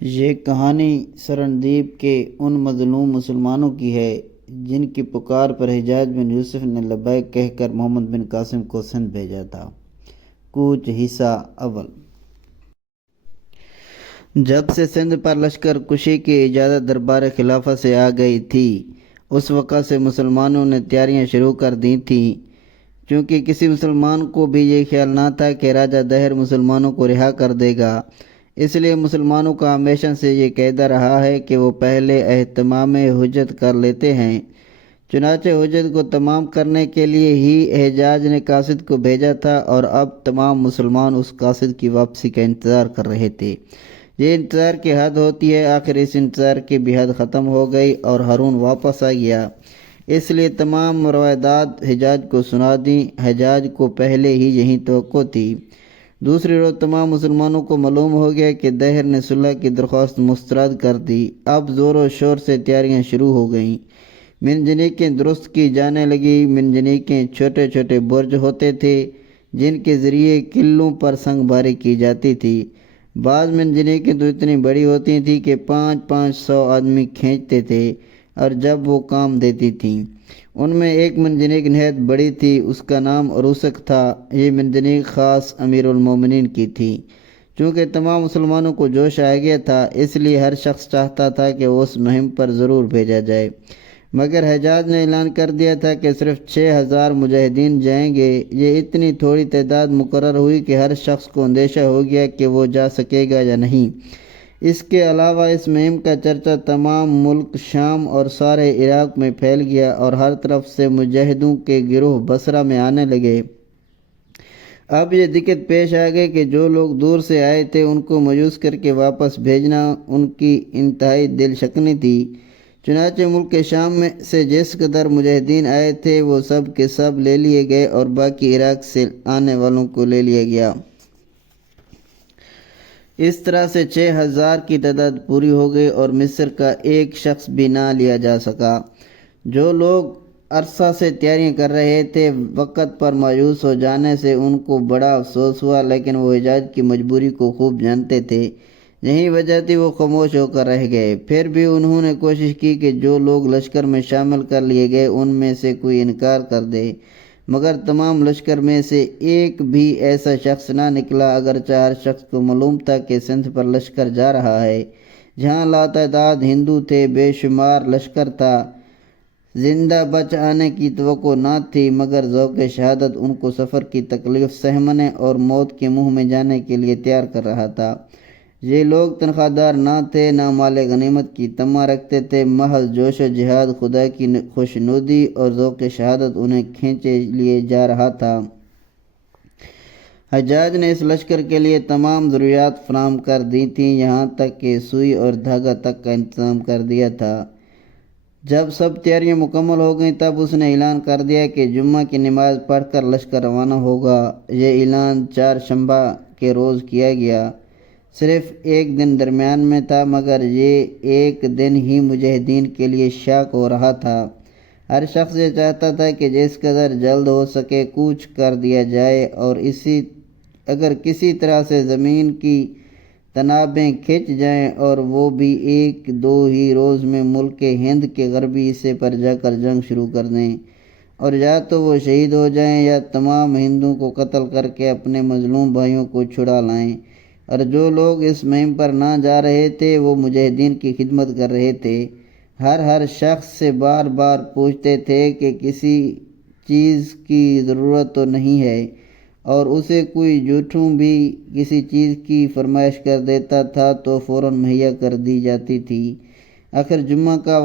یہ کہانی سرندیپ کے ان مظلوم مسلمانوں کی ہے جن کی پکار پر حجاج بن یوسف نے لبیک کہہ کر محمد بن قاسم کو سندھ بھیجا تھا۔ کوچ حصہ اول۔ جب سے سندھ پر لشکر کشی کی اجازت دربار خلافت سے آ گئی تھی، اس وقت سے مسلمانوں نے تیاریاں شروع کر دی تھیں، چونکہ کسی مسلمان کو بھی یہ خیال نہ تھا کہ راجہ دہر مسلمانوں کو رہا کر دے گا۔ اس لیے مسلمانوں کا ہمیشہ سے یہ قاعدہ رہا ہے کہ وہ پہلے اہتمام حجت کر لیتے ہیں۔ چنانچہ حجت کو تمام کرنے کے لیے ہی حجاج نے قاصد کو بھیجا تھا، اور اب تمام مسلمان اس قاصد کی واپسی کا انتظار کر رہے تھے۔ یہ انتظار کی حد ہوتی ہے، آخر اس انتظار کی بھی حد ختم ہو گئی اور ہارون واپس آ گیا۔ اس لیے تمام روایات حجاج کو سنا دیں۔ حجاج کو پہلے ہی یہی توقع تھی۔ دوسری روز تمام مسلمانوں کو معلوم ہو گیا کہ دہر نے صلح کی درخواست مسترد کر دی۔ اب زور و شور سے تیاریاں شروع ہو گئیں۔ منجنیقیں درست کی جانے لگی۔ منجنیقیں چھوٹے چھوٹے برج ہوتے تھے جن کے ذریعے قلعوں پر سنگ باری کی جاتی تھی۔ بعض منجنیقیں تو اتنی بڑی ہوتی تھیں کہ 500 آدمی کھینچتے تھے، اور جب وہ کام دیتی تھیں۔ ان میں ایک منجنیق نہایت بڑی تھی، اس کا نام عروسک تھا۔ یہ منجنیق خاص امیر المومنین کی تھی۔ چونکہ تمام مسلمانوں کو جوش آ گیا تھا، اس لیے ہر شخص چاہتا تھا کہ وہ اس مہم پر ضرور بھیجا جائے، مگر حجاج نے اعلان کر دیا تھا کہ صرف 6000 مجاہدین جائیں گے۔ یہ اتنی تھوڑی تعداد مقرر ہوئی کہ ہر شخص کو اندیشہ ہو گیا کہ وہ جا سکے گا یا نہیں۔ اس کے علاوہ اس مہم کا چرچا تمام ملک شام اور سارے عراق میں پھیل گیا، اور ہر طرف سے مجاہدوں کے گروہ بصرہ میں آنے لگے۔ اب یہ دقت پیش آ گئی کہ جو لوگ دور سے آئے تھے ان کو مایوس کر کے واپس بھیجنا ان کی انتہائی دل شکنی تھی۔ چنانچہ ملک شام میں سے جس قدر مجاہدین آئے تھے وہ سب کے سب لے لیے گئے، اور باقی عراق سے آنے والوں کو لے لیا گیا۔ اس طرح سے 6000 کی تعداد پوری ہو گئی، اور مصر کا ایک شخص بھی نہ لیا جا سکا۔ جو لوگ عرصہ سے تیاریاں کر رہے تھے، وقت پر مایوس ہو جانے سے ان کو بڑا افسوس ہوا، لیکن وہ حجاج کی مجبوری کو خوب جانتے تھے۔ یہی وجہ تھی وہ خاموش ہو کر رہ گئے۔ پھر بھی انہوں نے کوشش کی کہ جو لوگ لشکر میں شامل کر لیے گئے ان میں سے کوئی انکار کر دے، مگر تمام لشکر میں سے ایک بھی ایسا شخص نہ نکلا، اگرچہ ہر شخص کو معلوم تھا کہ سندھ پر لشکر جا رہا ہے، جہاں لاتعداد ہندو تھے، بے شمار لشکر تھا۔ زندہ بچ آنے کی توقع نہ تھی، مگر ذوق شہادت ان کو سفر کی تکلیف سہمنے اور موت کے منہ میں جانے کے لیے تیار کر رہا تھا۔ یہ لوگ تنخواہ دار نہ تھے، نہ مال غنیمت کی طمع رکھتے تھے، محض جوش و جہاد، خدا کی خوشنودی اور ذوق شہادت انہیں کھینچے لیے جا رہا تھا۔ حجاج نے اس لشکر کے لیے تمام ضروریات فراہم کر دی تھیں، یہاں تک کہ سوئی اور دھاگا تک کا انتظام کر دیا تھا۔ جب سب تیاریاں مکمل ہو گئیں تب اس نے اعلان کر دیا کہ جمعہ کی نماز پڑھ کر لشکر روانہ ہوگا۔ یہ اعلان 4 شنبہ کے روز کیا گیا۔ صرف ایک دن درمیان میں تھا، مگر یہ ایک دن ہی مجاہدین کے لیے شاق ہو رہا تھا۔ ہر شخص یہ چاہتا تھا کہ جس قدر جلد ہو سکے کوچ کر دیا جائے، اور اگر کسی طرح سے زمین کی تنابیں کھنچ جائیں اور وہ بھی 1-2 ہی روز میں ملک ہند کے غربی حصے پر جا کر جنگ شروع کر دیں، اور یا تو وہ شہید ہو جائیں یا تمام ہندوؤں کو قتل کر کے اپنے مظلوم بھائیوں کو چھڑا لائیں۔ اور جو لوگ اس مہم پر نہ جا رہے تھے وہ مجاہدین کی خدمت کر رہے تھے۔ ہر شخص سے بار بار پوچھتے تھے کہ کسی چیز کی ضرورت تو نہیں ہے، اور اسے کوئی جھوٹوں بھی کسی چیز کی فرمائش کر دیتا تھا تو فوراً مہیا کر دی جاتی تھی۔ آخر جمعہ کا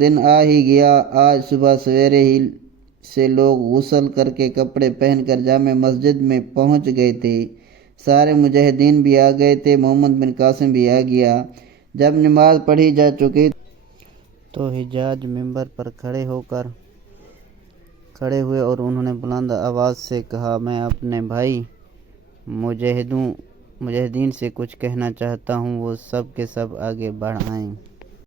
دن آ ہی گیا۔ آج صبح سویرے ہی سے لوگ غسل کر کے کپڑے پہن کر جامع مسجد میں پہنچ گئے تھے۔ سارے مجاہدین بھی آ گئے تھے، محمد بن قاسم بھی آ گیا۔ جب نماز پڑھی جا چکی تو حجاج ممبر پر کھڑے ہوئے اور انہوں نے بلند آواز سے کہا، میں اپنے بھائی مجاہدین سے کچھ کہنا چاہتا ہوں، وہ سب کے سب آگے بڑھ آئیں۔